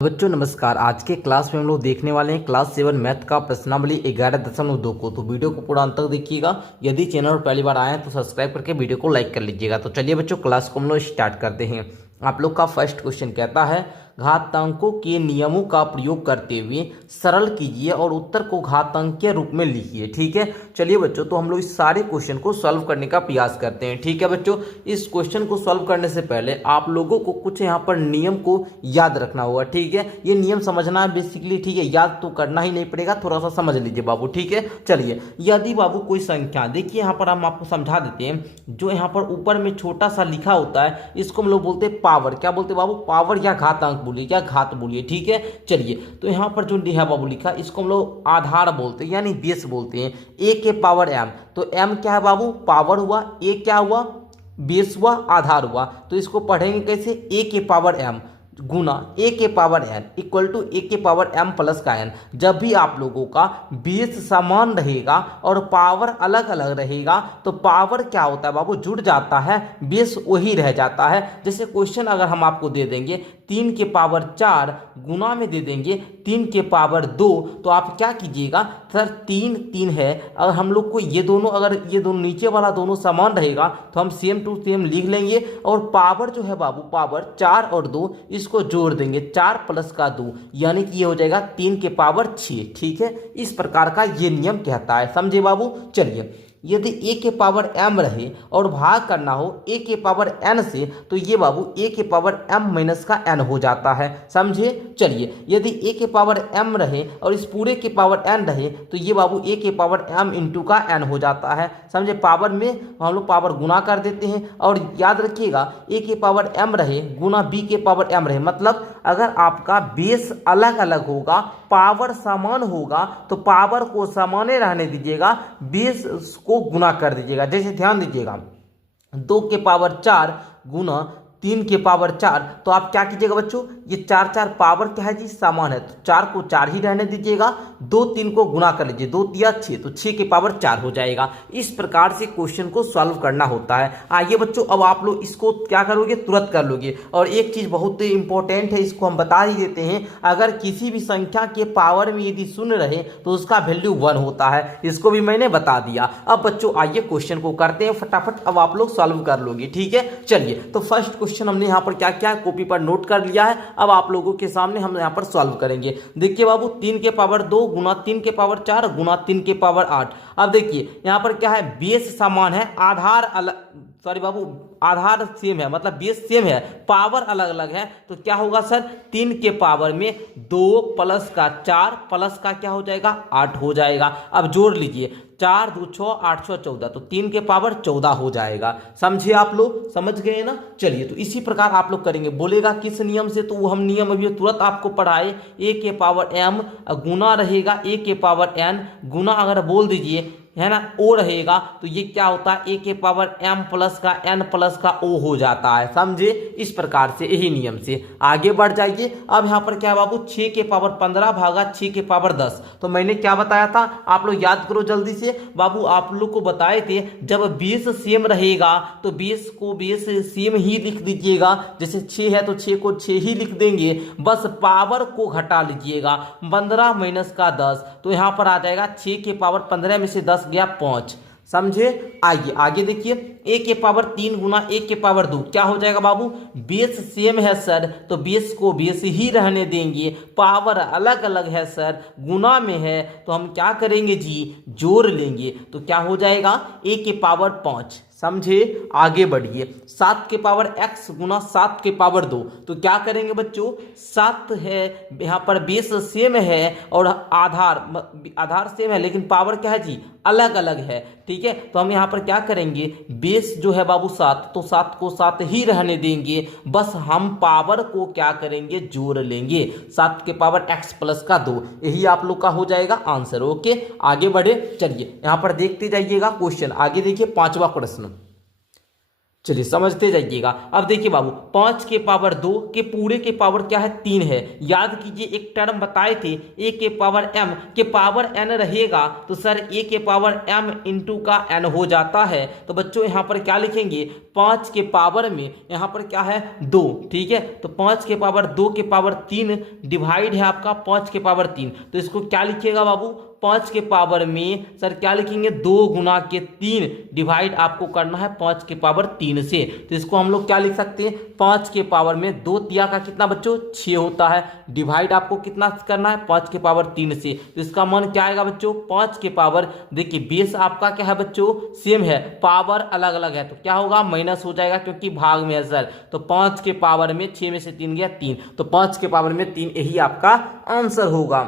बच्चों नमस्कार। आज के क्लास में हम लोग देखने वाले हैं क्लास 7 मैथ का प्रश्नावली 11.2 को। तो वीडियो को पूरा अंत तक देखिएगा। यदि चैनल पर पहली बार आए हैं तो सब्सक्राइब करके वीडियो को लाइक कर लीजिएगा। तो चलिए बच्चों क्लास को हम लोग स्टार्ट करते हैं। आप लोग का फर्स्ट क्वेश्चन कहता है घातांकों के नियमों का प्रयोग करते हुए सरल कीजिए और उत्तर को घातांकीय रूप में लिखिए। ठीक है, चलिए बच्चों तो हम लोग इस सारे क्वेश्चन को सॉल्व करने का प्रयास करते हैं। ठीक है बच्चों, इस क्वेश्चन को सॉल्व करने से पहले आप लोगों को कुछ यहाँ पर नियम को याद रखना होगा। ठीक है, ये नियम समझना है बेसिकली। ठीक है, याद तो करना ही नहीं पड़ेगा, थोड़ा सा समझ लीजिए बाबू। ठीक है, चलिए यदि बाबू कोई संख्या, देखिए यहाँ पर हम आपको समझा देते हैं। जो यहाँ पर ऊपर में छोटा सा लिखा होता है इसको हम लोग बोलते हैं पावर। क्या बोलते हैं बाबू? पावर या घातांक बोलिए या घात बोलिए। ठीक है, चलिए तो यहाँ पर जो है बाबू लिखा इसको हम लोग आधार बोलते हैं यानी बेस बोलते हैं। ए के पावर एम, तो एम क्या है बाबू? पावर हुआ। ए क्या हुआ? बेस हुआ, आधार हुआ। तो इसको पढ़ेंगे कैसे? ए के पावर एम गुना ए के पावर एन इक्वल टू ए के पावर एम प्लस का एन। जब भी आप लोगों का बेस समान रहेगा और पावर अलग अलग रहेगा तो पावर क्या होता है बाबू? जुड़ जाता है, बेस वही रह जाता है। जैसे क्वेश्चन अगर हम आपको दे देंगे 3 के पावर 4 गुना में दे देंगे 3 के पावर 2, तो आप क्या कीजिएगा? सर 3 3 है, अगर हम लोग को ये दोनों, अगर ये दोनों नीचे वाला दोनों समान रहेगा तो हम सेम टू सेम लिख लेंगे। और पावर जो है बाबू, पावर 4 और 2 इसको जोड़ देंगे, 4 प्लस का 2 यानी कि ये हो जाएगा 3 के पावर 6। ठीक है, इस प्रकार का ये नियम कहता है। समझे बाबू? चलिए यदि ए के पावर एम रहे और भाग करना हो ए के पावर एन से तो ये बाबू ए के पावर एम माइनस का एन हो जाता है। समझे? चलिए यदि ए के पावर एम रहे और इस पूरे के पावर एन रहे तो ये बाबू ए के पावर एम इंटू का एन हो जाता है। समझे? पावर में हम लोग पावर गुना कर देते हैं। और याद रखिएगा ए के पावर एम रहे गुना बी के पावर एम रहे, मतलब अगर आपका बेस अलग अलग होगा पावर समान होगा तो पावर को समाने रहने दीजिएगा, बेस को गुना कर दीजिएगा। जैसे ध्यान दीजिएगा 2 के पावर 4 गुना 3 के पावर 4, तो आप क्या कीजिएगा बच्चों? ये 4 4 पावर क्या है जी? समान है, तो 4 को 4 ही रहने दीजिएगा। 2 3 को गुना कर लीजिए, 2 तिया 6, तो 6 के पावर 4 हो जाएगा। इस प्रकार से क्वेश्चन को सॉल्व करना होता है। आइए बच्चों अब आप लोग इसको क्या करोगे? तुरंत कर लोगे। और एक चीज बहुत इंपॉर्टेंट है, इसको हम बता ही देते हैं। अगर किसी भी संख्या के पावर में यदि शून्य रहे तो उसका वैल्यू 1 होता है, इसको भी मैंने बता दिया। अब बच्चों आइए क्वेश्चन को करते हैं फटाफट, अब आप लोग सॉल्व कर लोगे। ठीक है, चलिए तो फर्स्ट क्वेश्चन हमने यहाँ पर क्या क्या कॉपी पर नोट कर लिया है। अब आप लोगों के सामने हम यहाँ पर सॉल्व करेंगे। देखिए बाबू 3 के पावर 2 गुना 3 के पावर 4 गुना 3 के पावर 8। अब देखिए यहाँ पर क्या है? बेस समान है, आधार अलग, सॉरी बाबू आधार सेम है, मतलब बेस सेम है, पावर अलग अलग है। तो क्या होगा सर? 3 के पावर में 2 प्लस का 4 प्लस का क्या हो जाएगा? 8 हो जाएगा। अब जोड़ लीजिए 4 2 6 8 6 14, तो 3 के पावर 14 हो जाएगा। समझे आप लोग? समझ गए ना? चलिए तो इसी प्रकार आप लोग करेंगे। बोलेगा किस नियम से, तो वो हम नियम अभी तुरंत आपको पढ़ाए। ए के पावर एम गुना रहेगा ए के पावर एन गुना अगर बोल दीजिए है ना ओ रहेगा, तो ये क्या होता है? ए के पावर एम प्लस का एन प्लस का ओ हो जाता है। समझे? इस प्रकार से यही नियम से आगे बढ़ जाइए। अब यहाँ पर क्या है बाबू? 6 के पावर 15 भागा 6 के पावर 10। तो मैंने क्या बताया था? आप लोग याद करो जल्दी से। बाबू आप लोग को बताए थे जब बेस सेम रहेगा तो बेस को बेस सेम ही लिख दीजिएगा। जैसे 6 है तो 6 को 6 ही लिख देंगे, बस पावर को घटा लीजिएगा। 15 माइनस का 10, तो यहाँ पर आ जाएगा 6 के पावर 15 में से 10 गया 5। समझे? आइए आगे देखिए, ए के पावर 3 गुना ए के पावर 2 क्या हो जाएगा बाबू? बेस सेम है सर, तो बेस को बेस ही रहने देंगे। पावर अलग अलग है सर, गुना में है, तो हम क्या करेंगे जी? जोड़ लेंगे। तो क्या हो जाएगा? ए के पावर 5। समझे? आगे बढ़िए। 7 के पावर x गुना 7 के पावर 2, तो क्या करेंगे बच्चों? 7 है, यहाँ पर बेस सेम है और आधार सेम है, लेकिन पावर क्या है जी? अलग अलग है। ठीक है, तो हम यहाँ पर क्या करेंगे? बेस जो है बाबू 7, तो 7 को 7 ही रहने देंगे, बस हम पावर को क्या करेंगे? जोड़ लेंगे। 7 के पावर x प्लस का 2, यही आप लोग का हो जाएगा आंसर। ओके, आगे बढ़े। चलिए यहाँ पर देखते जाइएगा क्वेश्चन। आगे देखिए 5वां प्रश्न। चलिए समझते जाइएगा। अब देखिए बाबू, 5 के पावर 2 के पूरे के पावर क्या है 3 है। याद कीजिए एक टर्म बताए थे a के पावर m के पावर n रहेगा तो सर a के पावर m इंटू का n हो जाता है। तो बच्चों यहाँ पर क्या लिखेंगे, 5 के पावर में यहाँ पर क्या है 2, ठीक है। तो 5 के पावर 2 के पावर 3 डिवाइड है आपका 5 के पावर 3, तो इसको क्या लिखिएगा बाबू, 5 के पावर में सर क्या लिखेंगे 2 गुना के 3 डिवाइड आपको करना है 5 के पावर 3 से। तो इसको हम लोग क्या लिख सकते हैं, 5 के पावर में 2 तिया का कितना बच्चों 6 होता है, डिवाइड आपको कितना करना है 5 के पावर 3 से। तो इसका मान क्या आएगा बच्चों 5 के पावर, देखिए बेस आपका क्या है बच्चों सेम है, पावर अलग अलग है तो क्या होगा माइनस हो जाएगा क्योंकि भाग में है सर। तो 5 के पावर में 6 में से 3 गया 3, तो 5 के पावर में 3 यही आपका आंसर होगा।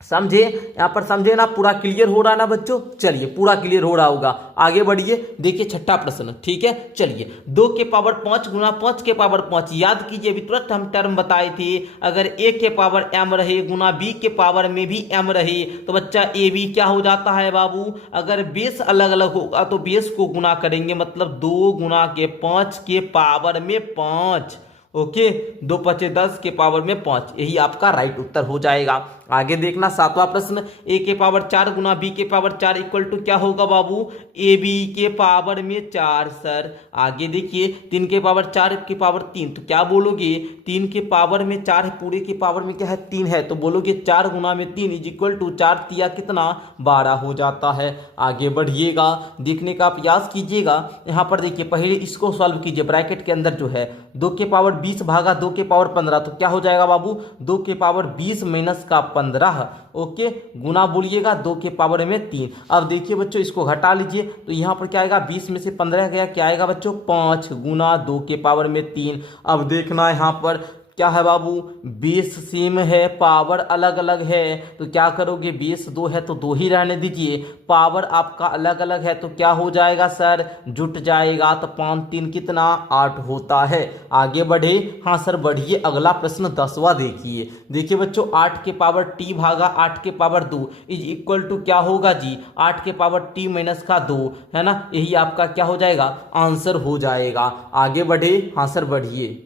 समझे, यहाँ पर समझे ना, पूरा क्लियर हो रहा है ना बच्चों। चलिए पूरा क्लियर हो रहा होगा, आगे बढ़िए। देखिए छठा प्रश्न, ठीक है। चलिए 2 के पावर 5 गुना 5 के पावर 5, याद कीजिए अभी तुरंत हम टर्म बताए थे, अगर a के पावर m रहे गुना b के पावर में भी m रहे तो बच्चा a b क्या हो जाता है बाबू, अगर बेस अलग अलग होगा तो बेस को गुना करेंगे, मतलब 2 गुना के 5 के पावर में 5, ओके, 2 5 10 के पावर में 5, यही आपका राइट उत्तर हो जाएगा। आगे देखना सातवां प्रश्न, a के पावर 4 गुना b के पावर 4 इक्वल टू क्या होगा बाबू, ए बी के पावर में 4 सर। आगे देखिए 3 के पावर 4 के पावर 3, तो क्या बोलोगे 3 के पावर में 4 है, पूरे के पावर में क्या है 3 है, तो बोलोगे 4 गुना में 3 इज इक्वल टू 4 तिया कितना 12 हो जाता है। आगे बढ़िएगा, देखने का प्रयास कीजिएगा। यहाँ पर देखिए पहले इसको सॉल्व कीजिए, ब्रैकेट के अंदर जो है 2 के पावर 20 भागा 2 के पावर 15, तो क्या हो जाएगा बाबू 2 के पावर 20 माइनस का 15, ओके, गुना बोलिएगा 2 के पावर में 3। अब देखिए बच्चों इसको घटा लीजिए तो यहाँ पर क्या आएगा 20 में से 15 गया, क्या आएगा बच्चों 5 गुना 2 के पावर में 3। अब देखना यहाँ पर क्या है बाबू, बेस सेम है पावर अलग अलग है, तो क्या करोगे बेस 2 है तो 2 ही रहने दीजिए, पावर आपका अलग अलग है तो क्या हो जाएगा सर जुट जाएगा, तो 5 3 कितना 8 होता है। आगे बढ़े, हाँ सर बढ़िए। अगला प्रश्न 10वां देखिए। देखिए बच्चों 8 के पावर t भागा 8 के पावर 2 इज इक्वल टू क्या होगा जी 8 के पावर t माइनस का 2, है ना, यही आपका क्या हो जाएगा आंसर हो जाएगा। आगे बढ़े, हाँ सर बढ़िए।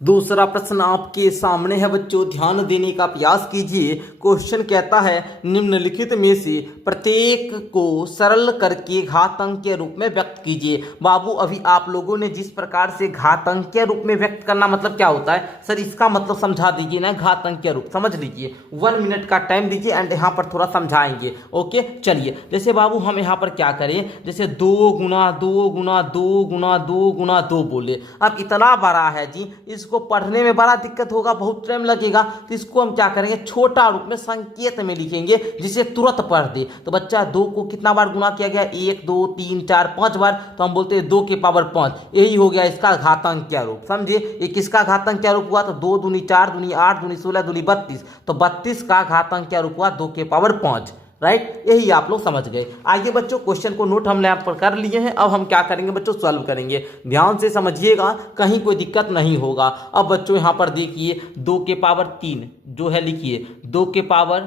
दूसरा प्रश्न आपके सामने है बच्चों, ध्यान देने का प्रयास कीजिए। क्वेश्चन कहता है निम्नलिखित में से प्रत्येक को सरल करके घातांकीय रूप में व्यक्त कीजिए। बाबू अभी आप लोगों ने जिस प्रकार से घातांकीय रूप में व्यक्त करना मतलब क्या होता है सर, इसका मतलब समझा दीजिए ना, घातांकीय रूप समझ लीजिए। 1 मिनट का टाइम दीजिए एंड यहाँ पर थोड़ा समझाएंगे, ओके। चलिए जैसे बाबू हम यहाँ पर क्या करें, जैसे 2 गुना 2 गुना 2 गुना 2 गुना 2 बोले। अब इतना बड़ा है जी, इसको पढ़ने में बड़ा दिक्कत होगा, बहुत टाइम लगेगा, तो इसको हम क्या करेंगे छोटा रूप में संकेत में लिखेंगे जिसे तुरंत पढ़ दे। तो बच्चा 2 को कितना बार गुना किया गया 1 2 3 4 5 बार, तो हम बोलते हैं 2 के पावर 5, यही हो गया इसका घातांकीय रूप। समझे, ये किसका घातांकीय रूप हुआ, तो 2 दूनी 4 दूनी 8 दूनी 16 दूनी 32, तो 32 का घातांकीय रूप हुआ 2 के पावर 5, राइट, यही आप लोग समझ गए। आगे बच्चों क्वेश्चन को नोट हमने यहाँ पर कर लिए हैं, अब हम क्या करेंगे बच्चों सॉल्व करेंगे। ध्यान से समझिएगा, कहीं कोई दिक्कत नहीं होगा। अब बच्चों यहाँ पर देखिए 2 के पावर 3 जो है, लिखिए 2 के पावर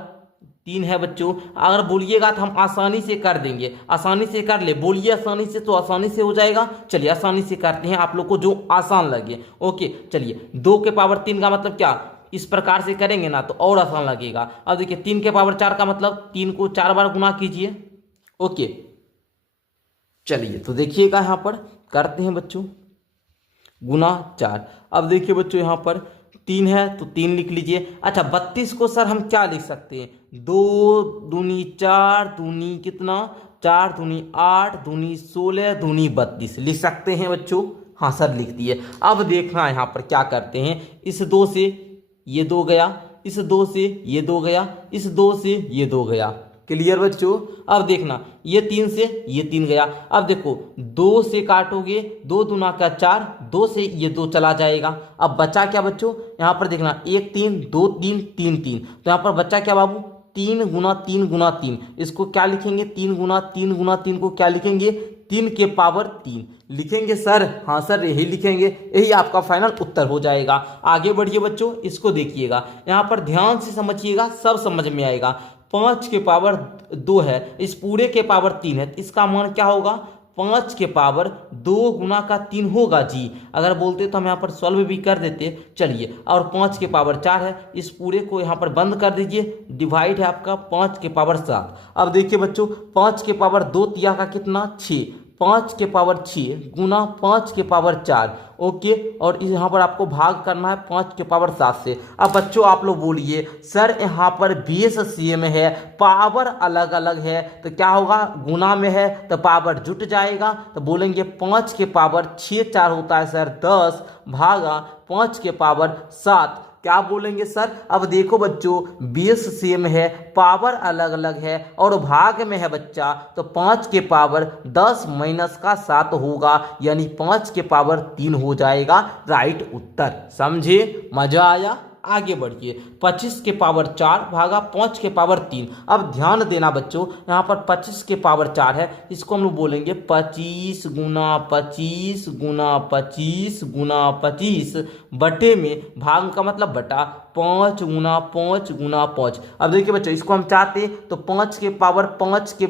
3 है बच्चों। अगर बोलिएगा तो हम आसानी से कर देंगे, आसानी से कर ले, बोलिए आसानी से तो आसानी से हो जाएगा। चलिए आसानी से करते हैं, आप लोग को जो आसान लगे, ओके। चलिए 2 के पावर 3 का मतलब क्या, इस प्रकार से करेंगे ना तो और आसान लगेगा। अब देखिए 3 के पावर 4 का मतलब 3 को 4 बार गुना कीजिए, ओके। चलिए तो देखिएगा यहाँ पर करते हैं बच्चों गुना 4। अब देखिए बच्चों यहाँ पर 3 है तो 3 लिख लीजिए। अच्छा 32 को सर हम क्या लिख सकते हैं, 2 दूनी 4 दूनी कितना 4 दूनी 8 दूनी 16 दूनी 32 लिख सकते हैं बच्चों, हाँ सर लिख दिए। अब देखना यहाँ पर क्या करते हैं, इस 2 से ये 2 गया, इस 2 से ये 2 गया, इस 2 से ये 2 गया, क्लियर बच्चों। अब देखना ये 3 से ये 3 गया। अब देखो 2 से काटोगे 2 दूना का 4, 2 से ये 2 चला जाएगा। अब बचा क्या बच्चों, यहाँ पर देखना 1 3 2 3 3 3, तो यहाँ पर बचा क्या बाबू 3 गुना 3 गुना 3, इसको क्या लिखेंगे 3 गुना 3 गुना 3 को क्या लिखेंगे 3 के पावर 3 लिखेंगे सर, हाँ सर यही लिखेंगे, यही आपका फाइनल उत्तर हो जाएगा। आगे बढ़िए बच्चों, इसको देखिएगा, यहाँ पर ध्यान से समझिएगा, सब समझ में आएगा। 5 के पावर 2 है, इस पूरे के पावर 3 है, इसका मान क्या होगा 5 के पावर 2 गुना का 3 होगा जी। अगर बोलते तो हम यहाँ पर सॉल्व भी कर देते। चलिए, और 5 के पावर 4 है, इस पूरे को यहाँ पर बंद कर दीजिए, डिवाइड है आपका 5 के पावर 7। अब देखिए बच्चों, 5 के पावर 2 तिया का कितना 6, 5 के पावर 6 गुना 5 के पावर 4, ओके। और यहाँ पर आपको भाग करना है 5 के पावर 7 से। अब बच्चों आप लोग बोलिए सर यहाँ पर बेस सेम है, पावर अलग अलग है, तो क्या होगा, गुना में है तो पावर जुट जाएगा, तो बोलेंगे 5 के पावर 6 4 होता है सर 10 भागा 5 के पावर 7। क्या बोलेंगे सर? अब देखो बच्चों, बेस सेम है, पावर अलग अलग है और भाग में है बच्चा, तो 5 के पावर 10 माइनस का 7 होगा, यानी 5 के पावर 3 हो जाएगा राइट उत्तर। समझे? मजा आया? आगे बढ़िए। 25 के पावर 4 भागा 5 के पावर 3। अब ध्यान देना बच्चों, यहाँ पर 25 के पावर 4 है, इसको हम लोग बोलेंगे 25 गुना 25 गुना 25 गुना 25 बटे में, भाग का मतलब बटा, 5 गुना 5 गुना 5। अब देखिए बच्चों, इसको हम चाहते तो 5 के पावर 5 के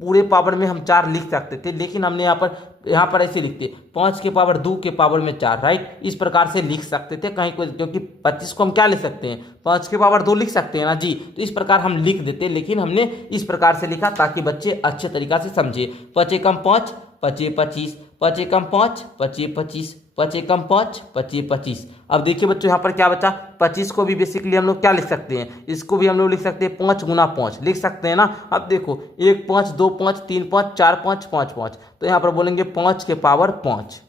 पूरे पावर में हम 4 लिख सकते थे, लेकिन हमने यहाँ पर ऐसे लिखते 5 के पावर 2 के पावर में 4, राइट। इस प्रकार से लिख सकते थे कहीं कोई, क्योंकि 25 को हम क्या लिख सकते हैं, 5 के पावर 2 लिख सकते हैं ना जी, तो इस प्रकार हम लिख देते, लेकिन हमने इस प्रकार से लिखा ताकि बच्चे अच्छे तरीका से समझे। 5 एकम 5 25 25, 5 एकम 5 25 25, 5 एकम 5 25 25। अब देखिए बच्चों, यहाँ पर क्या बचा, 25 को भी बेसिकली हम लोग क्या लिख सकते हैं, इसको भी हम लोग लिख सकते हैं 5 गुना 5 लिख सकते हैं ना। अब देखो 1 5 2 5 3 5 4 5 5 5, तो यहाँ पर बोलेंगे 5 के पावर 5,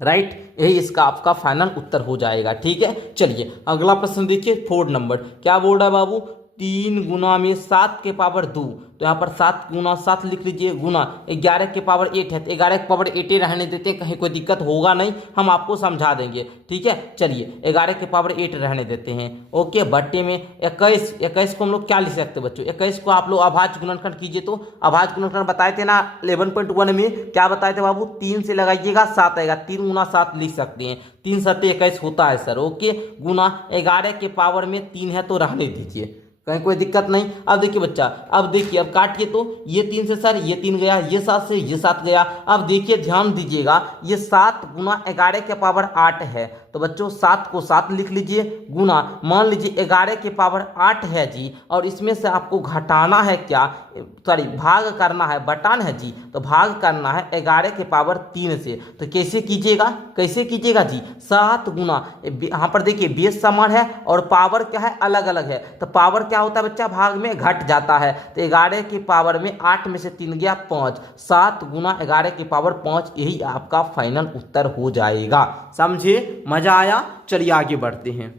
राइट। यही इसका आपका फाइनल उत्तर हो जाएगा। ठीक है, चलिए अगला प्रश्न देखिए, 4 नंबर। क्या बोल रहा है बाबू, 3 गुना में 7 के पावर 2, तो यहाँ पर 7 गुना 7 लिख लीजिए, गुना 11 के पावर 8 है, तो 11 के पावर 8 रहने देते हैं, कहीं कोई दिक्कत होगा नहीं, हम आपको समझा देंगे। ठीक है, चलिए 11 के पावर 8 रहने देते हैं, ओके। बट्टे में 21 को हम लोग क्या लिख सकते हैं बच्चों, 21 को आप लोग अभाज्य गुणनखंड कीजिए, तो अभाज्य गुणनखंड बताए थे ना 11.1 में, क्या बताए थे बाबू, 3 से लगाइएगा 7 आएगा, 3 गुना 7 लिख सकते हैं, 3 7 21 होता है सर, ओके। गुना 11 के पावर में 3 है तो रहने दीजिए, कहीं कोई दिक्कत नहीं। अब देखिए बच्चा, अब देखिए, अब काटिए, तो ये 3 से सर ये 3 गया, ये 7 से ये 7 गया। अब देखिए ध्यान दीजिएगा, ये 7 गुना 11 के पावर 8 है, तो बच्चों 7 को 7 लिख लीजिए, गुना मान लीजिए 11 के पावर 8 है जी, और इसमें से आपको घटाना है क्या, सॉरी भाग करना है, बटान है जी, तो भाग करना है 11 के पावर 3 से। तो कैसे कीजिएगा, कैसे कीजिएगा जी, 7 गुना, यहाँ पर देखिए बेस समान है और पावर क्या है, अलग अलग है, तो पावर क्या होता है बच्चा, भाग में घट जाता है, तो 11 की पावर में 8 में से 3 गया 5, 7 गुना 11 की पावर 5, यही आपका फाइनल उत्तर हो जाएगा। समझे? मजा आया? चलिए आगे बढ़ते हैं।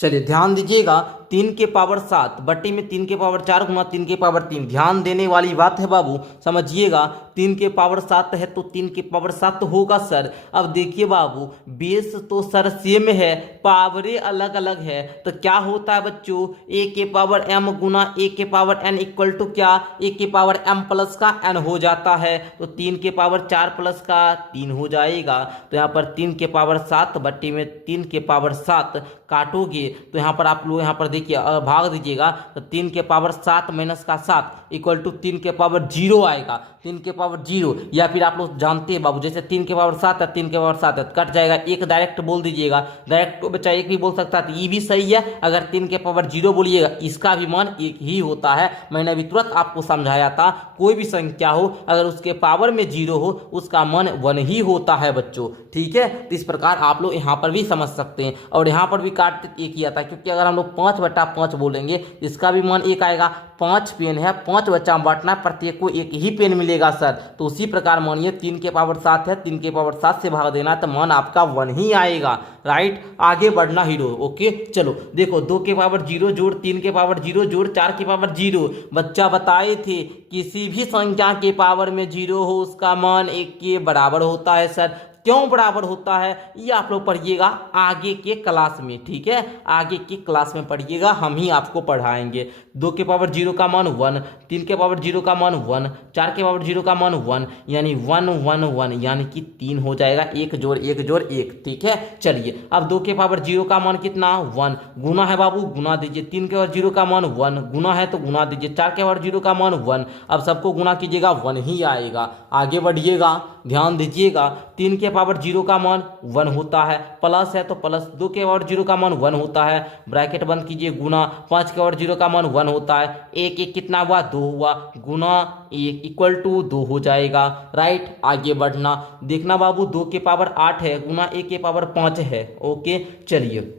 चलिए ध्यान दीजिएगा, 3 के पावर 7 बट्टी में 3 के पावर 4 गुना 3 के पावर 3, ध्यान देने वाली बात है बाबू, समझिएगा। 3 के पावर 7 है तो 3 के पावर 7 होगा सर। अब देखिए बाबू, बेस तो सर सेम है, पावरें अलग अलग है, तो क्या होता है बच्चों, a के पावर m गुना a के पावर n इक्वल टू क्या, a के पावर m प्लस का n हो जाता है, तो 3 के पावर 4 प्लस का 3 हो जाएगा। तो यहाँ पर 3 के पावर 7 बट्टी में 3 के पावर 7 काटोगे, तो यहाँ पर आप लोग यहाँ पर देखिए भाग दीजिएगा, तो 3 के पावर 7 माइनस का 7 इक्वल टू 3 के पावर 0 आएगा, 3 के पावर 0, या फिर आप लोग जानते हैं बाबू, जैसे 3 के पावर 7 है, 3 के पावर 7 है, कट जाएगा, एक डायरेक्ट बोल दीजिएगा, डायरेक्ट बच्चा एक भी बोल सकता है, तो ये भी सही है। अगर 3 के पावर 0 बोलिएगा, इसका भी मान एक ही होता है, मैंने अभी तुरंत आपको समझाया था, कोई भी संख्या हो अगर उसके पावर में 0 हो, उसका मान 1 ही होता है बच्चों। ठीक है, तो इस प्रकार आप लोग यहाँ पर भी समझ सकते हैं, और यहाँ पर भी काटते एक ही आता है, क्योंकि अगर हम लोग 5/5 बोलेंगे, इसका भी मान 1 आएगा, 5 पेन है, 5 बच्चा बांटना है, प्रत्येक को एक ही पेन मिलेगा सर। तो उसी प्रकार मानिए 3 के पावर 7 है, 3 के पावर 7 से भाग देना, तो मान आपका 1 ही आएगा, राइट। आगे बढ़ना हीरो, ओके। चलो देखो, 2 के पावर 0 जोड़ 3 के पावर 0 जोड़ 4 के पावर 0, बच्चा बताए थे किसी भी संख्या के पावर में 0 हो उसका मान 1 के बराबर होता है सर। क्यों बराबर होता है ये आप लोग पढ़िएगा आगे के क्लास में, ठीक है, आगे की क्लास में पढ़िएगा, हम ही आपको पढ़ाएंगे। 2 के पावर 0 का मान 1, 3 के पावर 0 का मान 1, 4 के पावर 0 का मान 1, यानी 1 1 1 यानी कि 3 हो जाएगा, 1 जोड़ 1 जोड़ 1, ठीक है। चलिए अब 2 के पावर 0 का मान कितना 1, गुना है बाबू, गुना दीजिए। 3 के पावर 0 का मान 1, गुना है तो गुना दीजिए। 4 के पावर 0 का मान 1, अब सबको गुना कीजिएगा 1 ही आएगा। आगे बढ़िएगा, ध्यान दीजिएगा। 3 के पावर 0 का मान 1 होता है, प्लस है तो प्लस। 2 के पावर 0 का मान 1 होता है, ब्रैकेट बंद कीजिए, गुना। 5 के पावर 0 का मान 1 होता है, 1 1 कितना हुआ 2 हुआ, गुना 1 इक्वल टू 2 हो जाएगा, राइट। आगे बढ़ना, देखना बाबू 2 के पावर 8 है, गुना 1 के पावर 5 है, ओके। चलिए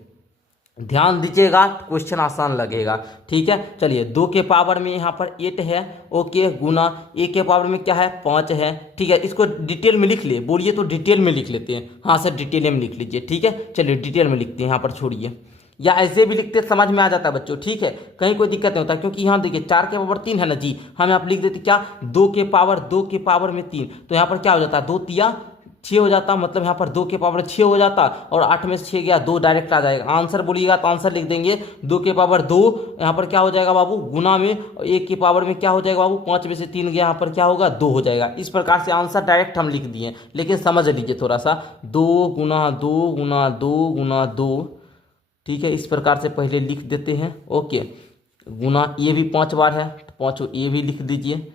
ध्यान दीजिएगा, क्वेश्चन आसान लगेगा, ठीक है। चलिए 2 के पावर में यहाँ पर 8 है, ओके, गुना 1 के पावर में क्या है 5 है, ठीक है। इसको डिटेल में लिख ले, बोलिए तो डिटेल में लिख लेते हैं। हाँ सर डिटेल में लिख लीजिए, ठीक है। चलिए डिटेल में लिखते हैं, यहाँ पर छोड़िए, या ऐसे भी लिखते समझ में आ जाता है बच्चों, ठीक है, कहीं कोई दिक्कत नहीं होता। क्योंकि यहाँ देखिए 4 के पावर 3 है ना जी, हम यहाँ पर लिख देते क्या 2 के पावर में 3, तो यहाँ पर क्या हो जाता है 2 तिया 6 हो जाता, मतलब यहाँ पर 2 के पावर 6 हो जाता, और 8 में से 6 गया 2 डायरेक्ट आ जाएगा। आंसर बोलिएगा तो आंसर लिख देंगे 2 के पावर 2, यहाँ पर क्या हो जाएगा बाबू गुना में, 1 के पावर में क्या हो जाएगा बाबू 5 में से 3 गया, यहाँ पर क्या होगा 2 हो जाएगा। इस प्रकार से आंसर डायरेक्ट हम लिख दिए, लेकिन समझ लीजिए थोड़ा सा, 2 गुना 2 गुना 2 गुना 2, ठीक है, इस प्रकार से पहले लिख देते हैं, ओके। गुना ये भी 5 बार है, तो 5 ये भी लिख दीजिए,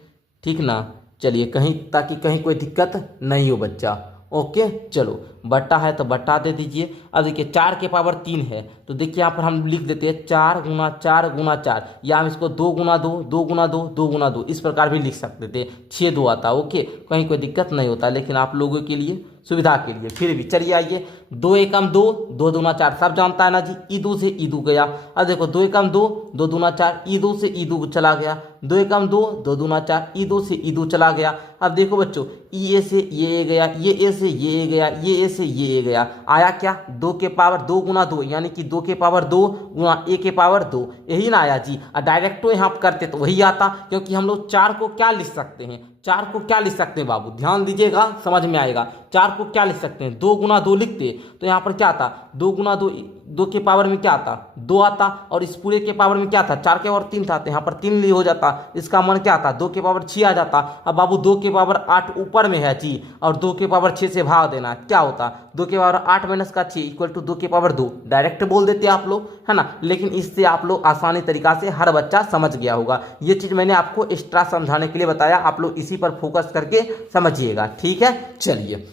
ठीक ना। चलिए कहीं, ताकि कहीं कोई दिक्कत नहीं हो बच्चा, ओके। चलो बट्टा है तो बट्टा दे दीजिए। अब देखिए 4 के पावर 3 है, तो देखिए यहाँ पर हम लिख देते हैं 4 गुना 4 गुना 4, या हम इसको 2 गुना 2 2 गुना 2 2 गुना 2 इस प्रकार भी लिख सकते थे, 6 2 आता, ओके, कहीं कोई दिक्कत नहीं होता, लेकिन आप लोगों के लिए सुविधा के लिए फिर भी। चलिए आइए, 2 एकम 2 2 दूना 4 सब जानता है ना जी, ई 2 से ई 2 गया। अब देखो 2 एकम 2 2 दूना 4, ई 2 से ई 2 चला गया, 2 एकम 2 2 दूना 4, ई 2 से ई 2 चला गया। अब देखो बच्चों, ई ए से ये ए गया, ये ए से ये ए गया, ये ए से ये ए गया, आया क्या 2 के पावर 2 गुना 2, यानी कि 2 के पावर 2 गुना ए के पावर 2, यही ना आया जी। और डायरेक्टो यहाँ करते तो वही आता, क्योंकि हम लोग 4 को क्या लिख सकते हैं, 4 को क्या लिख सकते हैं बाबू, ध्यान दीजिएगा समझ में आएगा। 4 को क्या लिख सकते हैं, 2 गुना 2 लिखते तो यहाँ पर क्या आता 2 गुना 2, 2 के पावर में क्या आता 2 आता, और इस पूरे के पावर में क्या था 4 के पावर 3 था, तो यहाँ पर 3 हो जाता, इसका मान क्या आता 2 के पावर 6 आ जाता। अब बाबू 2 के पावर 8 ऊपर में है जी, और 2 के पावर 6 से भाग देना, क्या होता 2 के पावर 8 माइनस का 6 इक्वल टू 2 के पावर 2, डायरेक्ट बोल देते आप लोग, है ना। लेकिन इससे आप लोग आसानी तरीका से हर बच्चा समझ गया होगा। ये चीज़ मैंने आपको एक्स्ट्रा समझाने के लिए बताया, आप लोग इसी पर फोकस करके समझिएगा, ठीक है। चलिए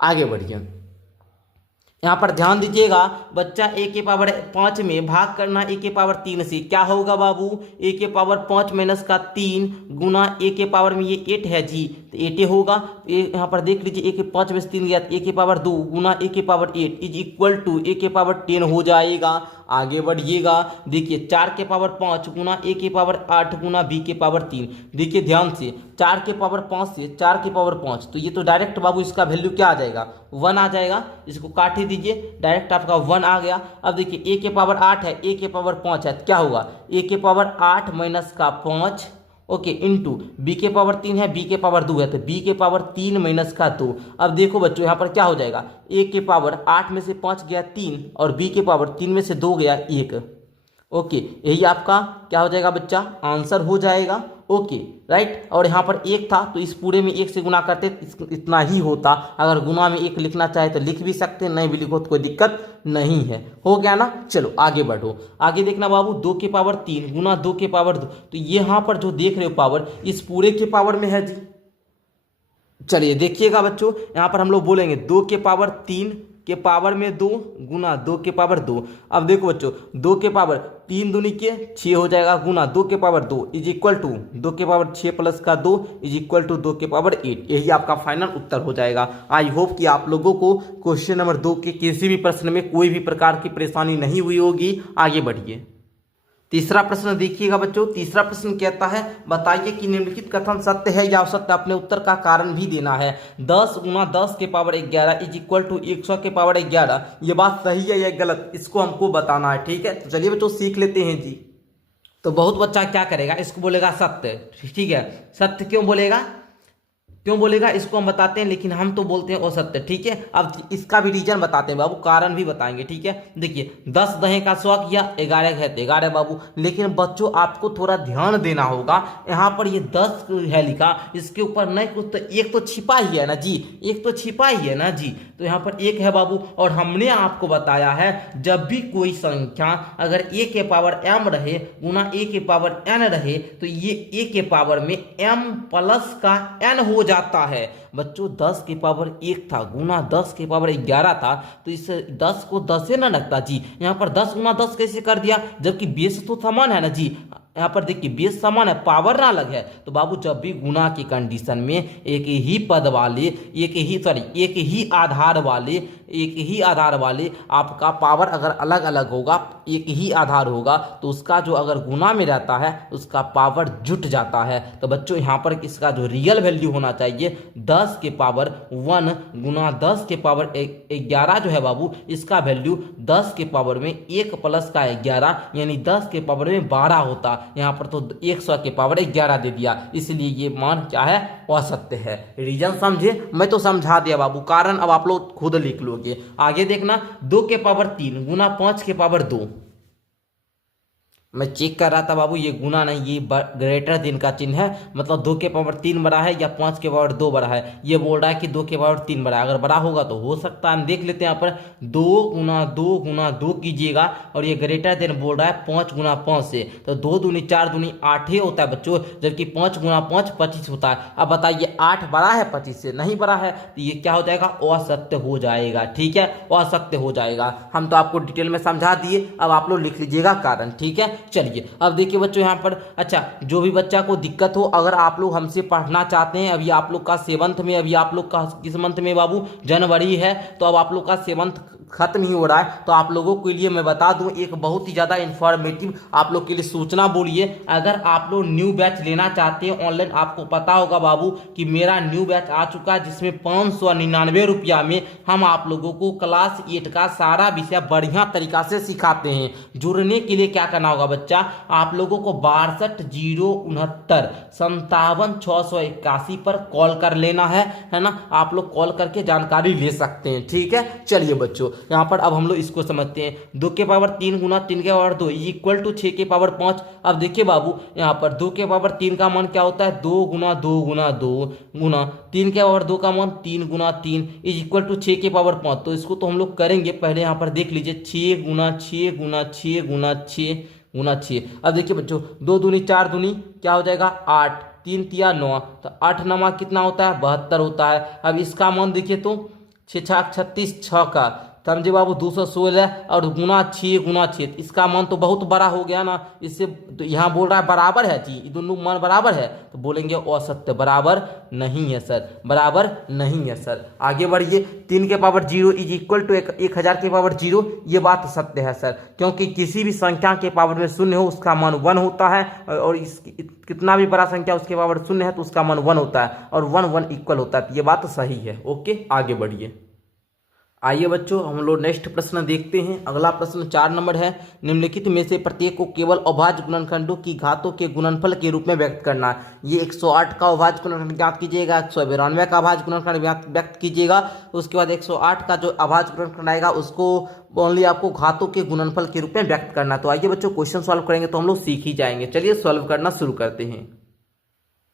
आगे बढ़िए, यहाँ पर ध्यान दीजिएगा बच्चा, ए के पावर 5 में भाग करना ए के पावर 3 से, क्या होगा बाबू ए के पावर 5 माइनस का 3 गुना ए के पावर में ये 8 है जी, तो 8 होगा। यहाँ पर देख लीजिए ए के 5 में से 3 गया, ए के पावर 2 गुना ए के पावर 8 इज इक्वल टू ए के पावर 10 हो जाएगा। आगे बढ़िएगा, देखिए 4 के पावर 5 गुना ए के पावर 8 गुना बी के पावर 3, देखिए ध्यान से 4 के पावर 5 से 4 के पावर 5, तो ये तो डायरेक्ट बाबू इसका वैल्यू क्या आ जाएगा 1 आ जाएगा, इसको काट ही दीजिए, डायरेक्ट आपका 1 आ गया। अब देखिए ए के पावर 8 है, ए के पावर 5 है, तो क्या होगा ए के पावर 8 माइनस का 5, ओके, इंटू बी के पावर 3 है, बी के पावर 2 है, तो बी के पावर 3 माइनस का 2। अब देखो बच्चों यहाँ पर क्या हो जाएगा, ए के पावर 8 में से 5 गया 3, और बी के पावर 3 में से 2 गया 1, ओके, यही आपका क्या हो जाएगा बच्चा आंसर हो जाएगा, ओके, राइट। और यहाँ पर 1 था तो इस पूरे में 1 से गुना करते इतना ही होता, अगर गुना में 1 लिखना चाहे तो लिख भी सकते, नहीं भी लिखो तो कोई दिक्कत नहीं है, हो गया ना। चलो आगे बढ़ो, आगे देखना बाबू 2 के पावर 3 गुना 2 के पावर 2, तो यहाँ पर जो देख रहे हो पावर इस पूरे के पावर में है जी। चलिए देखिएगा बच्चों, यहाँ पर हम लोग बोलेंगे 2 के पावर 3 के पावर में 2 गुना 2 के पावर 2। अब देखो बच्चों 2 के पावर 3 दूनी के 6 हो जाएगा, गुना 2 के पावर 2 इज इक्वल टू 2 के पावर 6 प्लस का 2 इज इक्वल टू 2 के पावर 8, यही आपका फाइनल उत्तर हो जाएगा। आई होप कि आप लोगों को क्वेश्चन नंबर 2 के किसी भी प्रश्न में कोई भी प्रकार की परेशानी नहीं हुई होगी। आगे बढ़िए, तीसरा प्रश्न देखिएगा बच्चों। तीसरा प्रश्न कहता है बताइए कि निम्नलिखित कथन सत्य है या असत्य, अपने उत्तर का कारण भी देना है। 10 गुना 10 के पावर 11 इज इक्वल टू 100 के पावर 11, ये बात सही है या गलत, इसको हमको बताना है, ठीक है। तो चलिए बच्चों सीख लेते हैं जी। तो बहुत बच्चा क्या करेगा, इसको बोलेगा सत्य, ठीक है। सत्य क्यों बोलेगा, क्यों बोलेगा इसको हम बताते हैं, लेकिन हम तो बोलते हैं असत्य। ठीक है, अब इसका भी रीजन बताते हैं बाबू, कारण भी बताएंगे। ठीक है, देखिए 10 दहे का 100 किया, 11 है तो 11 बाबू। लेकिन बच्चों आपको थोड़ा ध्यान देना होगा, यहाँ पर ये 10 है लिखा, इसके ऊपर नहीं कुछ तो एक तो छिपा ही है ना जी, एक तो छिपा ही है ना जी, तो यहाँ पर एक है बाबू। और हमने आपको बताया है जब भी कोई संख्या अगर a के पावर m रहे गुना a के पावर n रहे तो ये a के पावर में m प्लस का n हो जाता है। बच्चों 10 के पावर 1 था गुना 10 के पावर 11 था, तो इस 10 को 10 से ना लगता जी, यहाँ पर 10 गुना 10 कैसे कर दिया, जबकि बेस तो समान है ना जी। यहाँ पर देखिए बेस समान है, पावर ना अलग है। तो बाबू जब भी गुना की कंडीशन में एक ही पद वाले एक ही आधार वाले आपका पावर अगर अलग अलग होगा, एक ही आधार होगा, तो उसका जो अगर गुना में रहता है उसका पावर जुट जाता है। तो बच्चों यहाँ पर इसका जो रियल वैल्यू होना चाहिए 10 के पावर 1 गुना 10 के पावर 11 जो है बाबू, इसका वैल्यू 10 के पावर में 1 प्लस का 11 यानी 10 के पावर में 12 होता। यहाँ पर तो 100 के पावर 11 दे दिया, इसलिए ये मान क्या है, असत्य है। रीजन समझे, मैं तो समझा दिया बाबू, कारण अब आप लोग खुद लिख लोगे। आगे देखना 2 के पावर 3 गुना 5 के पावर 2, मैं चेक कर रहा था बाबू, ये गुना नहीं, ये ग्रेटर देन का चिन्ह है, मतलब 2 के पावर 3 बड़ा है या 5 के पावर 2 बड़ा है। ये बोल रहा है कि 2 के पावर 3 बड़ा है, अगर बड़ा होगा तो हो सकता है। हम देख लेते हैं यहाँ पर 2 गुना 2 कीजिएगा, और ये ग्रेटर देन बोल रहा है 5 गुना 5 से, तो 2 दूनी 4 दूनी 8 ही होता है बच्चों, जबकि 5 गुना 5 25 होता है। अब बताइए 8 बड़ा है 25 से, नहीं बड़ा है, तो ये क्या हो जाएगा, असत्य हो जाएगा। ठीक है, असत्य हो जाएगा। हम तो आपको डिटेल में समझा दिए, अब आप लोग लिख लीजिएगा कारण। ठीक है, चलिए अब देखिए बच्चों यहाँ पर, अच्छा जो भी बच्चा को दिक्कत हो, अगर आप लोग हमसे पढ़ना चाहते हैं, अभी आप लोग का 7th में, अभी आप लोग का किस मंथ में बाबू, जनवरी है, तो अब आप लोग का 7th खत्म ही हो रहा है। तो आप लोगों के लिए मैं बता दूं एक बहुत ही ज़्यादा इंफॉर्मेटिव आप लोग के लिए सूचना बोलिए, अगर आप लोग न्यू बैच लेना चाहते हैं ऑनलाइन, आपको पता होगा बाबू कि मेरा न्यू बैच आ चुका है, जिसमें 599 रुपया में हम आप लोगों को क्लास 8 का सारा विषय बढ़िया तरीका से सिखाते हैं। जुड़ने के लिए क्या करना होगा बच्चा, आप लोगों को 62 069 57 681 पर कॉल कर लेना है ना, आप लोग कॉल करके जानकारी ले सकते हैं। ठीक है, चलिए बच्चों यहाँ पर अब हम लोग इसको समझते हैं। 2 के पावर 3 गुना 3 के पावर 2 इक्वल टू 6 के पावर 5। अब देखिए बाबू यहाँ पर 2 के पावर 3 का मान क्या होता है, 2 गुना 2 गुना 2 गुना 3 के पावर 2 का मान 3 गुना 3 इज इक्वल टू 6 के पावर 5। तो इसको तो हम लोग करेंगे, पहले यहाँ पर देख लीजिए 6 गुना 6 गुना 6 गुना 6 गुना 6। अब देखिए बच्चों 2 दूनी 4 दूनी क्या हो जाएगा 8, 3 तिया 9, तो 8 नमा कितना होता है 72 होता है। अब इसका मान देखिए तो 6 छक 36 6 का समझे बाबू 216 और गुना 6 इसका मान तो बहुत बड़ा हो गया ना, इससे तो यहाँ बोल रहा है बराबर है जी, ये दोनों मान बराबर है, तो बोलेंगे असत्य, बराबर नहीं है सर, बराबर नहीं है सर। आगे बढ़िए 3 के पावर 0 इज इक्वल टू 1000 के पावर 0, ये बात सत्य है सर, क्योंकि किसी भी संख्या के पावर में शून्य हो उसका मान 1 होता है, और इस कितना भी बड़ा संख्या उसके पावर शून्य है तो उसका मान 1 होता है, और 1 1 इक्वल होता है, ये बात सही है। ओके, आगे बढ़िए। आइए बच्चों हम लोग नेक्स्ट प्रश्न देखते हैं। अगला प्रश्न 4 नंबर है, निम्नलिखित में से प्रत्येक को केवल अभाज्य गुणनखंडों की घातों के गुणनफल के रूप में व्यक्त करना है। ये 108 का अभाज्य गुणनखंड ज्ञात कीजिएगा, 192 का अभाज्य गुणनखंड व्यक्त कीजिएगा, उसके बाद 108 का जो अभाज्य गुणनखंड आएगा उसको ओनली आपको घातों के गुणनफल के रूप में व्यक्त करना। तो आइए बच्चों क्वेश्चन सॉल्व करेंगे तो हम लोग सीख ही जाएंगे। चलिए सॉल्व करना शुरू करते हैं।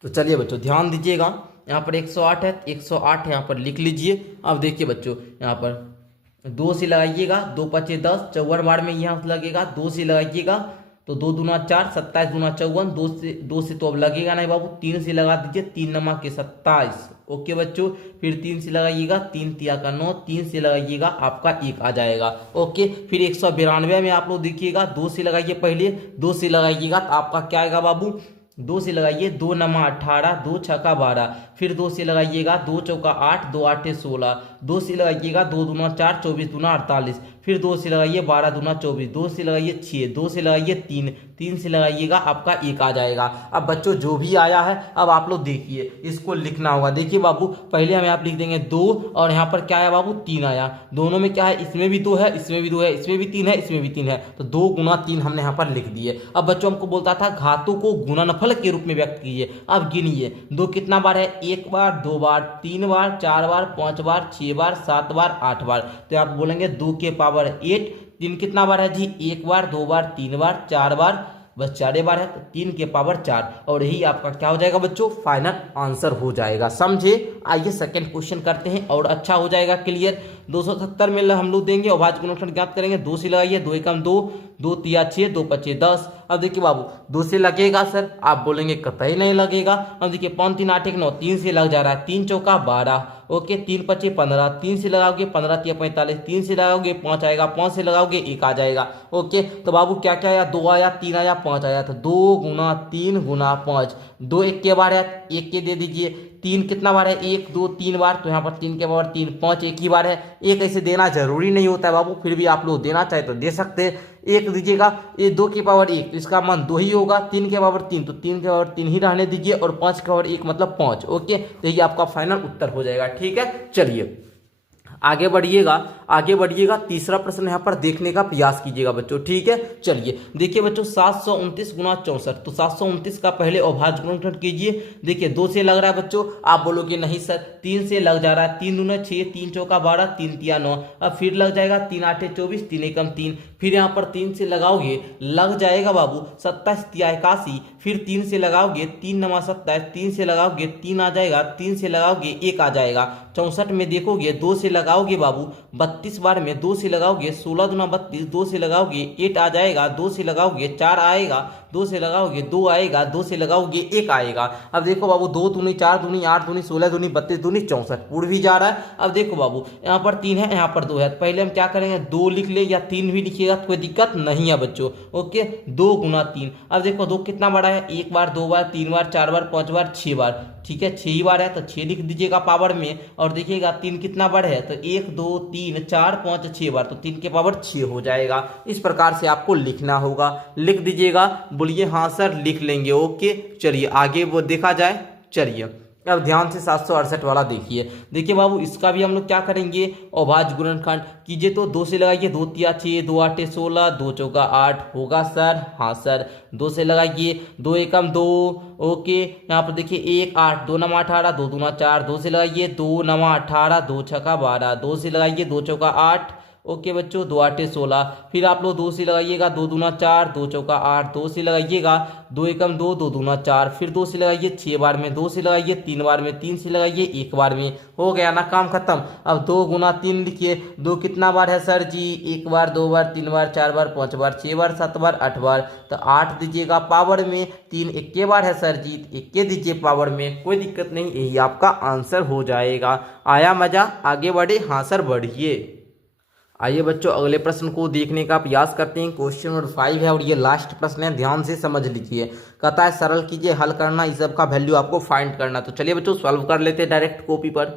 तो चलिए बच्चों ध्यान दीजिएगा, यहाँ पर 108 है, 108 यहाँ पर लिख लीजिए। अब देखिए बच्चों यहाँ पर 2 से लगाइएगा, 2 5 10, 54 बार में यहाँ लगेगा, 2 से लगाइएगा तो 2 दूना 4, 27 दूना 54, 2 से तो अब लगेगा नहीं बाबू, 3 से लगा दीजिए, 3 नमा के 27। ओके बच्चों, फिर 3 से लगाइएगा, 3 तिया का 9, 3 से लगाइएगा आपका 1 आ जाएगा। ओके, फिर 192 में आप लोग देखिएगा, 2 से लगाइए, पहले 2 से लगाइएगा तो आपका क्या आएगा बाबू, 2 से लगाइए, 2 नमा 18, 2 छक्का 12, फिर 2 से लगाइएगा, 2 चौका 8, 2 8 16, 2 से लगाइएगा, 2 दूना 4, 24 दूना 48, फिर 2 से लगाइए 12 दूना 24, 2 से लगाइए 6, 2 से लगाइए 3, 3 से लगाइएगा आपका 1 आ जाएगा। अब बच्चों जो भी आया है अब आप लोग देखिए इसको लिखना होगा। देखिए बाबू पहले हमें आप लिख देंगे 2 और यहाँ पर क्या आया बाबू 3 आया। दोनों में क्या है, इसमें भी 2 है, इसमें भी 2 है, इसमें भी 3 है, इसमें भी 3 है, तो 2 गुना 3 हमने यहाँ पर लिख दिए। अब बच्चों हमको बोलता था घातों को गुणनफल के रूप में व्यक्त कीजिए। अब गिनिए 2 कितना बार है, 1 बार, 2 बार, 3 बार, 4 बार, 5 बार, 6 बार, 7 बार, 8 बार। तो आप बोलेंगे 2 के पावर 8। 3 कितना बार है जी, 1 बार, 2 बार, 3 बार, 4 बार, बस 4 बार है, तो 3 के पावर 4 और यही आपका क्या हो जाएगा बच्चों, फाइनल आंसर हो जाएगा। समझे। आइए सेकंड क्वेश्चन करते हैं और अच्छा हो जाएगा क्लियर। 270 में हम लोग देंगे और भाज्य गुणनफल ज्ञात करेंगे। 2 से लगाइए, 2 एकम 2, 2 तिया 6, 2 पचे 10। अब देखिए बाबू 2 से लगेगा सर, आप बोलेंगे कतई नहीं लगेगा। अब देखिए 5 3 8 1 9, 3 से लग जा रहा है, 3 चौका 12, ओके, 3 पचे 15, 3 से लगाओगे 15 तिया 45, 3 से लगाओगे 5 आएगा, 5 से लगाओगे 1 आ जाएगा। ओके, तो बाबू क्या क्या आया, 2 आया, 3 आया, 5 आया, तो 2 गुना 3 गुना 5, 2 1 के बार है, 1 के दे दीजिए। 3 कितना बार है, 1 2 3 बार, तो यहाँ पर 3 के पावर 3, 5 एक ही बार है। एक ऐसे देना जरूरी नहीं होता है बाबू, फिर भी आप लोग देना चाहे तो दे सकते हैं। 1 दीजिएगा, ये 2 की पावर 1, तो इसका मान 2 ही होगा। 3 के पावर 3, तो 3 के पावर 3 ही रहने दीजिए और 5 के पावर 1 मतलब 5। ओके, तो ये आपका फाइनल उत्तर हो जाएगा। ठीक है, चलिए आगे बढ़िएगा, आगे बढ़िएगा। तीसरा प्रश्न यहाँ पर देखने का प्रयास कीजिएगा बच्चों। ठीक है, चलिए देखिए बच्चों 729 गुना 64, तो 729 का पहले अभाज्य गुणनफल कीजिए। देखिए 2 से लग रहा है बच्चों, आप बोलोगे नहीं सर 3 से लग जा रहा है। 3 दूना 6, 3 चौका 12, 3 तिया 9, अब फिर लग जाएगा 3 8 24, 3 एकम 3, फिर यहाँ पर 3 से लगाओगे लग जाएगा बाबू 27 तिया 81, फिर 3 से लगाओगे 3 नमा 27, 3 से लगाओगे 3 आ जाएगा, 3 से लगाओगे 1 आ जाएगा। 64 में देखोगे 2 से लगाओगे बाबू 32 बार में, 2 से लगाओगे 16 दूना 32, 2 से लगाओगे 8 आ जाएगा, 2 से लगाओगे 4 आएगा, 2 से लगाओगे 2 आएगा, 2 से लगाओगे 1 आएगा। अब देखो बाबू 2 दूनी 4 दूनी 8 दूनी 16 दूनी 32 दूनी 64, पूर्ण भी जा रहा है। अब देखो बाबू यहाँ पर 3 है, यहाँ पर 2 है, पहले हम क्या करेंगे 2 लिख ले या 3 भी लिखिएगा तो कोई दिक्कत नहीं है बच्चों। ओके, 2 गुना 3, अब देखो 2 कितना बड़ा है, 1 बार 2 बार 3 बार 4 बार 5 बार 6 बार, ठीक है 6 ही बार है, तो 6 लिख दीजिएगा पावर में। और देखिएगा 3 कितना बार है, तो 1 2 3 4 5 6 बार, तो 3 के पावर 6 हो जाएगा। इस प्रकार से आपको लिखना होगा, लिख दीजिएगा। बोलिए हाँ सर लिख लेंगे। ओके, चलिए आगे वो देखा जाए। चलिए अब ध्यान से 768 वाला देखिए। देखिए बाबू इसका भी हम लोग क्या करेंगे, अभाज्य गुणनखंड कीजिए। तो 2 से लगाइए, 2 तिया 6, 2 8 16, 2 चौका 8 होगा सर, हाँ सर। 2 से लगाइए, 2 एकम 2, ओके, यहाँ पर देखिए 1 8, 2 नमा 18, 2 दूना 4, 2 से लगाइए 2 नमा 18, 2 छक्का 12, 2 से लगाइए 2 चौका 8, ओके बच्चों 2 8 16, फिर आप लोग 2 से लगाइएगा 2 दूना 4, 2 चौका 8, 2 से लगाइएगा 2 एकम 2, 2 दूना 4, फिर 2 से लगाइए 6 बार में, 2 से लगाइए 3 बार में, 3 से लगाइए 1 बार में, हो गया ना काम खत्म। अब 2 गुना 3 लिखिए, 2 कितना बार है सर जी, 1 बार 2 बार 3 बार 4 बार 5 बार 6 बार 7 बार 8 बार, तो 8 दीजिएगा पावर में। 3 1 बार है सर जी, 1 दीजिए पावर में, कोई दिक्कत नहीं, यही आपका आंसर हो जाएगा। आया मजा, आगे बढ़े, हाँ सर बढ़िए। आइए बच्चों अगले प्रश्न को देखने का प्रयास करते हैं। क्वेश्चन नंबर 5 है और ये लास्ट प्रश्न है, ध्यान से समझ लीजिए। कहता है सरल कीजिए, हल करना, इस सब का वैल्यू आपको फाइंड करना। तो चलिए बच्चों सॉल्व कर लेते हैं डायरेक्ट कॉपी पर।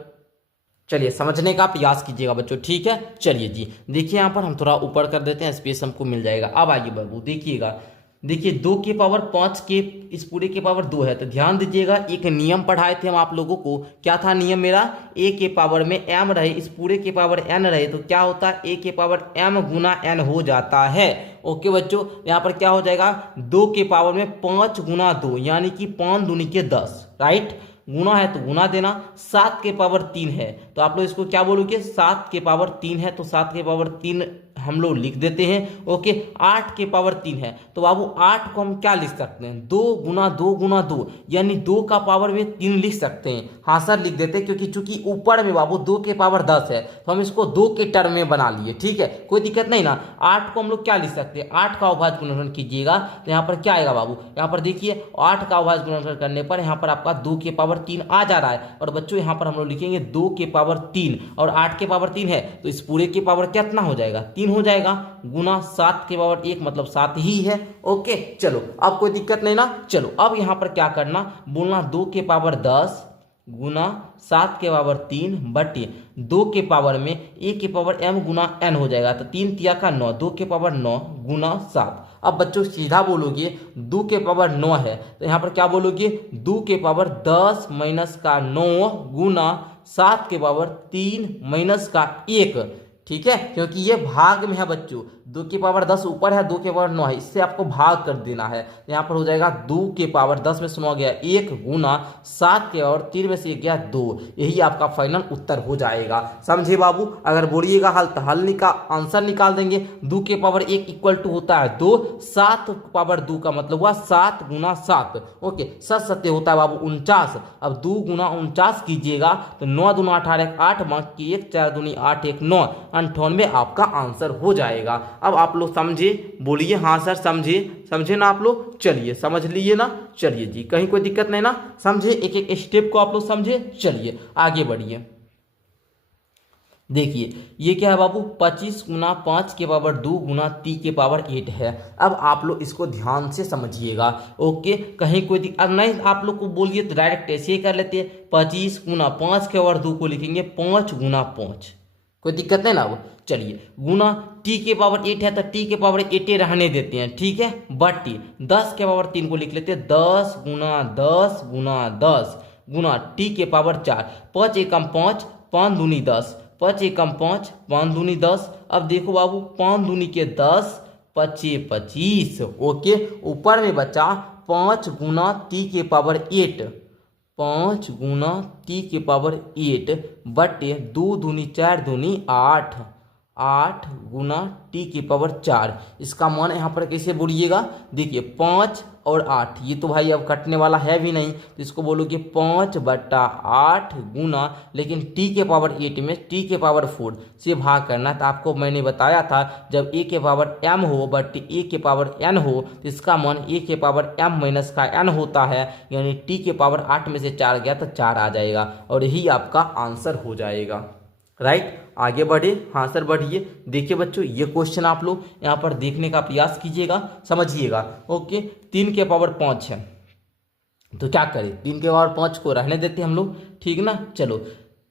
चलिए समझने का प्रयास कीजिएगा बच्चों, ठीक है। चलिए जी देखिए यहाँ पर हम थोड़ा ऊपर कर देते हैं, स्पेस हमको मिल जाएगा। अब आइए बाबू देखिएगा, देखिए 2 के पावर 5 के इस पूरे के पावर 2 है, तो ध्यान दीजिएगा एक नियम पढ़ाए थे हम आप लोगों को। क्या था नियम मेरा, a के पावर में m रहे, इस पूरे के पावर n रहे, तो क्या होता है a के पावर m गुना n हो जाता है। ओके बच्चों, यहाँ पर क्या हो जाएगा 2 के पावर में 5 गुना 2 यानी कि 5 दूनी के 10, राइट, गुना है तो गुना देना। 7 के पावर 3 है, तो आप लोग इसको क्या बोलोगे, 7 के पावर 3 है, तो 7 के पावर 3 हम लोग लिख देते हैं। ओके, 8 के पावर 3 है, तो बाबू 8 को हम क्या लिख सकते हैं, 2 गुना 2 गुना 2 यानी 2 का पावर में 3 लिख सकते हैं। हाँ सर लिख देते हैं, क्योंकि चूंकि ऊपर में बाबू 2 के पावर 10 है, तो हम इसको 2 के टर्म में बना लिए, ठीक है, कोई दिक्कत नहीं ना। 8 को हम लोग क्या लिख सकते हैं, 8 का अभाज्य गुणनफल कीजिएगा, तो यहाँ पर क्या आएगा बाबू, यहाँ पर देखिए 8 का अभाज्य गुणनफल करने पर यहाँ पर आपका 2 के पावर 3 आ जा रहा है। और बच्चों यहाँ पर हम लोग लिखेंगे 2 के पावर 3 और 8 के पावर 3 है, तो इस पूरे के पावर कितना हो जाएगा, 3 हो जाएगा, गुना 7 के पावर 1 मतलब 7 ही है। ओके चलो अब कोई दिक्कत नहीं ना। चलो अब यहाँ पर क्या करना, बोलना 2 के पावर 10 गुना 7 के पावर 3 बटे 2 के पावर में a के पावर m गुना n हो जाएगा। तो 3 तिया का 9, 2 के पावर 9 गुना 7। अब बच्चों सीधा बोलोगे 2 के पावर 9 है तो यहाँ पर क्या बोलोगे 2 के पावर 10 माइनस का 9 गुना 7 के पावर 3 माइनस का 1। ठीक है, क्योंकि ये भाग में है बच्चों, 2 की पावर 10 ऊपर है, 2 के पावर 9 है, इससे आपको भाग कर देना है। यहाँ पर हो जाएगा 2 के पावर 10 में से 9 गया 1 गुना 7 के पावर 3 में से 1 गया 2। यही आपका फाइनल उत्तर हो जाएगा। समझे बाबू? अगर बोलिएगा हल तो हल आंसर निकाल देंगे। 2 के पावर 1 इक्वल टू होता है 2, 7 पावर 2 का मतलब हुआ 7 गुना 7। ओके, 7 सत्य होता है बाबू 49। अब 2 गुना 49 कीजिएगा तो 9 दूना 18 8 बाकी 1 4 दूनी 8 1 9 98 आपका आंसर हो जाएगा। अब आप लोग समझे? बोलिए हाँ सर समझे ना आप लोग? चलिए समझ लीजिए ना। चलिए जी, कहीं कोई दिक्कत नहीं ना? समझे? एक एक स्टेप को आप लोग समझे। चलिए आगे बढ़िए। देखिए ये क्या है बाबू, 25 गुना 5 के पावर 2 गुना 3 के पावर 8 है। अब आप लोग इसको ध्यान से समझिएगा। ओके, कहीं कोई दिक्कत नहीं, आप लोग को बोलिए तो डायरेक्ट ऐसे ही कर लेते हैं। 25 गुना 5 के पावर 2 को लिखेंगे 5 गुना 5, कोई दिक्कत नहीं ना। वो चलिए गुना t के पावर 8 है तो t के पावर 8 रहने देते हैं, ठीक है, बट 10 के पावर 3 को लिख लेते हैं 10 गुना 10 गुना 10 गुना t के पावर 4। 5 एकम 5, 5 दूनी 10, 5 एकम 5, 5 दूनी 10। अब देखो बाबू 5 दूनी के 10, 25 25। ओके, ऊपर में बचा 5 गुना t के पावर 8, 5 गुना t के पावर 8 बटे 2 दूनी 4 दूनी 8, 8 गुना t के पावर 4। इसका मान यहाँ पर कैसे बोलिएगा? देखिए 5 और 8, ये तो भाई अब कटने वाला है भी नहीं, तो इसको बोलोगे 5 बटा 8 गुना, लेकिन t के पावर 8 में t के पावर 4 से भाग करना। तो आपको मैंने बताया था जब a के पावर m हो बट a के पावर n हो तो इसका मान a के पावर m माइनस का n होता है, यानी t के पावर 8 में से 4 गया तो 4 आ जाएगा और यही आपका आंसर हो जाएगा। राइट, आगे बढ़े। हाँ सर बढ़िए। देखिए बच्चों ये क्वेश्चन आप लोग यहाँ पर देखने का प्रयास कीजिएगा, समझिएगा। ओके, 3 के पावर 5 है तो क्या करें, 3 के पावर 5 को रहने देते हम लोग, ठीक ना। चलो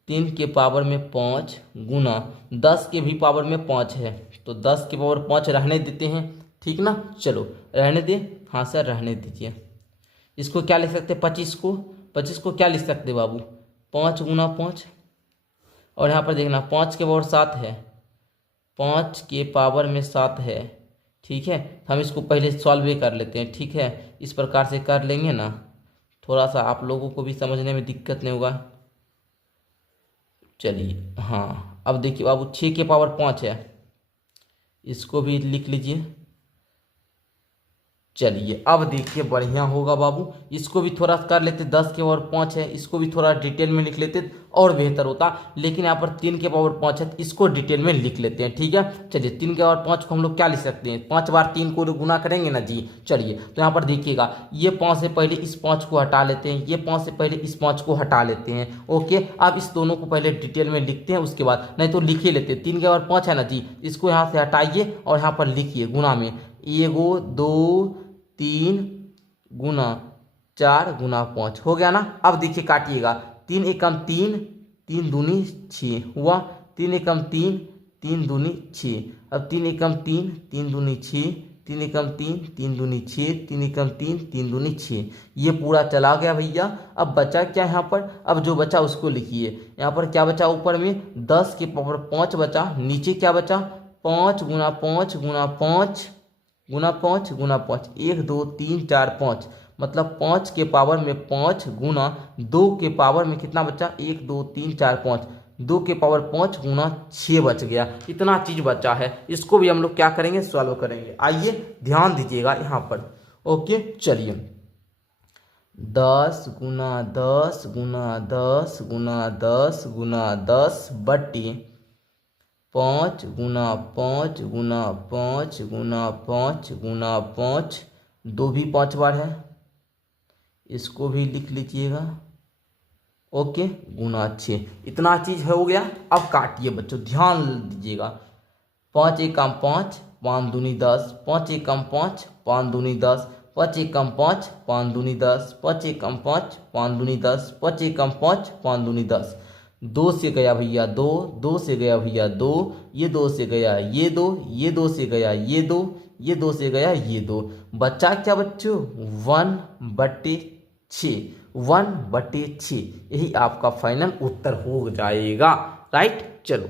3 के पावर में 5 गुना 10 के भी पावर में 5 है तो 10 के पावर 5 रहने देते हैं, ठीक ना। चलो रहने दे, हाँ सर रहने दीजिए। इसको क्या लिख सकते, 25 को क्या लिख सकते बाबू, 5 गुना 5, और यहाँ पर देखना 5 के पावर 7 है, 5 के पावर में 7 है, ठीक है। हम इसको पहले सॉल्व कर लेते हैं, ठीक है। इस प्रकार से कर लेंगे ना, थोड़ा सा आप लोगों को भी समझने में दिक्कत नहीं होगा। चलिए हाँ, अब देखिए बाबू 6 के पावर 5 है, इसको भी लिख लीजिए। चलिए अब देखिए बढ़िया होगा बाबू, इसको भी थोड़ा कर लेते, 10 के पावर 5 है, इसको भी थोड़ा डिटेल में लिख लेते और बेहतर होता, लेकिन यहाँ पर 3 के पावर 5 है, इसको डिटेल में लिख लेते हैं, ठीक है। चलिए 3 के पावर 5 को हम लोग क्या लिख सकते हैं, 5 बार 3 को गुना करेंगे ना जी। चलिए तो यहाँ पर देखिएगा, ये 5 से पहले इस 5 को हटा लेते हैं, ये 5 से पहले इस 5 को हटा लेते हैं। ओके, अब इस दोनों को पहले डिटेल में लिखते हैं, उसके बाद नहीं तो लिख ही लेते हैं। 3 के पावर 5 है ना जी, इसको यहाँ से हटाइए और यहाँ पर लिखिए गुना में 1 2 3 गुना 4 गुना 5 हो गया ना। अब देखिए काटिएगा, 3 एकम 3, 3 दूनी 6 हुआ, 3 एकम 3, 3 दूनी 6, अब 3 एकम 3, 3 दूनी 6, 3 एकम 3, 3 दूनी 6, 3 एकम 3, 3 दूनी 6। ये पूरा चला गया भैया। अब बचा क्या यहाँ पर, अब जो बचा उसको लिखिए। यहाँ पर क्या बचा, ऊपर में 10 के पावर 5 बचा, नीचे क्या बचा 5 गुना 5 गुना 5 गुना 5 गुना 5, 1 2 3 4 5, मतलब 5 के पावर में 5 गुना 2 के पावर में कितना बचा, 1 2 3 4 5, 2 के पावर 5 गुना 6 बच गया। इतना चीज बचा है, इसको भी हम लोग क्या करेंगे, सॉल्व करेंगे। आइए ध्यान दीजिएगा यहाँ पर। ओके चलिए, 10 गुना 10 गुना 10 गुना 10 गुना 10 बटे 5 गुना 5 गुना 5 गुना 5 गुना 5, 2 भी 5 बार है, इसको भी लिख लीजिएगा। ओके, गुना 6, इतना चीज हो गया। अब काटिए बच्चों, ध्यान दीजिएगा। 5 एकम 5, 5 दूनी 10, 5 एकम 5, 5 दूनी 10, 5 एकम 5, 5 दूनी 10, 5 एकम 5, 5 दूनी 10, 5 एकम 5, 5 दूनी 10। 2 से गया भैया 2, 2 से गया भैया 2, ये 2 से गया ये 2, ये 2 से गया ये 2, ये 2 से गया ये 2। बच्चा क्या बच्चों 1/6, 1/6। यही आपका फाइनल उत्तर हो जाएगा। राइट। चलो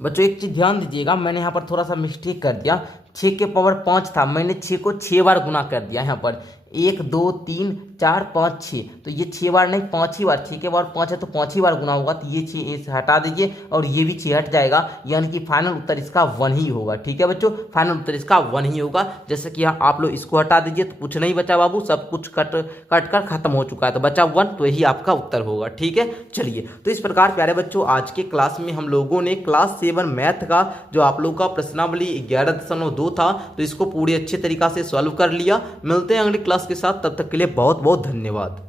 बच्चों एक चीज ध्यान दीजिएगा, मैंने यहाँ पर थोड़ा सा मिस्टेक कर दिया। 6 के पावर 5 था, मैंने 6 को 6 बार गुना कर दिया। यहाँ पर 1 2 3 4 5 6, तो ये 6 बार नहीं 5 ही बार, 6 के बार 5 है तो 5 ही बार गुना होगा। तो ये 6 इसे हटा दीजिए और ये भी 6 हट जाएगा, यानी कि फाइनल उत्तर इसका 1 ही होगा। ठीक है बच्चों, फाइनल उत्तर इसका 1 ही होगा। जैसे कि यहाँ आप लोग इसको हटा दीजिए तो कुछ नहीं बचा बाबू, सब कुछ कट कर खत्म हो चुका है, तो बचा 1, तो यही आपका उत्तर होगा। ठीक है। चलिए, तो इस प्रकार प्यारे बच्चों आज के क्लास में हम लोगों ने क्लास 7 मैथ का जो आप लोगों का प्रश्नावली 11.2 था, तो इसको पूरी अच्छे तरीका से सॉल्व कर लिया। मिलते हैं अगली क्लास के साथ, तब तक के लिए बहुत बहुत धन्यवाद।